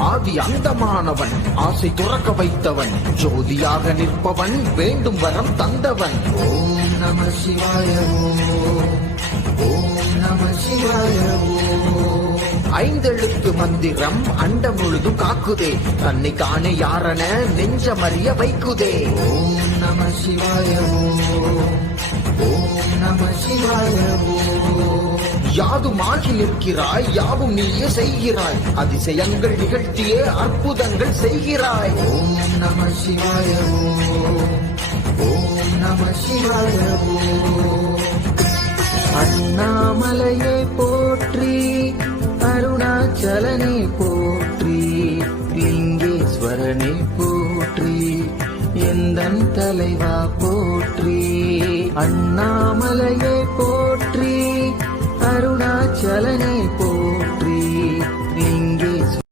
ஆதி அந்தமானவன் ஆசை துறக்க வைத்தவன் ஜோதியாக நிற்பவன் வேண்டும் வரம் தந்தவன். ஓம் நம சிவாய ஓம் நம சிவாய. ஐந்தெழுத்து மந்திரம் அண்டம் முழுதும் காக்குதே. தன்னை காண யாரன நெஞ்சமறிய வைக்குதே. ஓம் நம சிவாய ஓம் ஓம் நம சிவாய. ஓம் யாதுமாகி நிற்கிறாய் யாவும் நீயே செய்கிறாய். அதிசயங்கள் நிகழ்த்தியே அற்புதங்கள் செய்கிறாய். ஓம் நம சிவாய ஓம் நம சிவாய அண்ணாமலையை போற்றி அருணாச்சலனை போற்றி லிங்கேஸ்வரனை போற்றி எந்தன் தலைவா போற்றி. அண்ணாமலையை போ చలనైపో